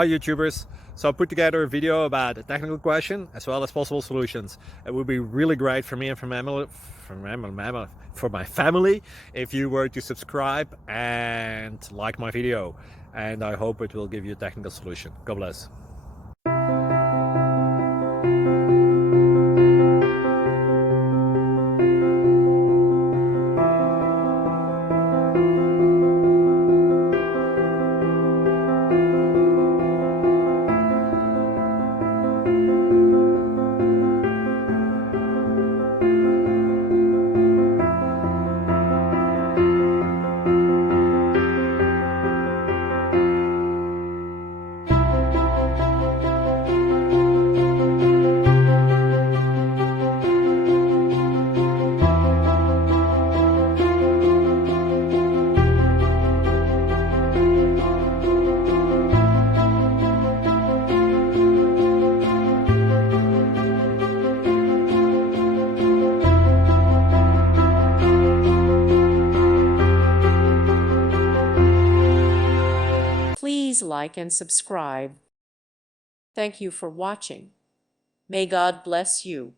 Hi YouTubers. So I put together a video about a technical question as well as possible solutions. It would be really great for me and for my family if you were to subscribe and like my video. And I hope it will give you a technical solution. God bless. Please like and subscribe. Thank you for watching. May God bless you.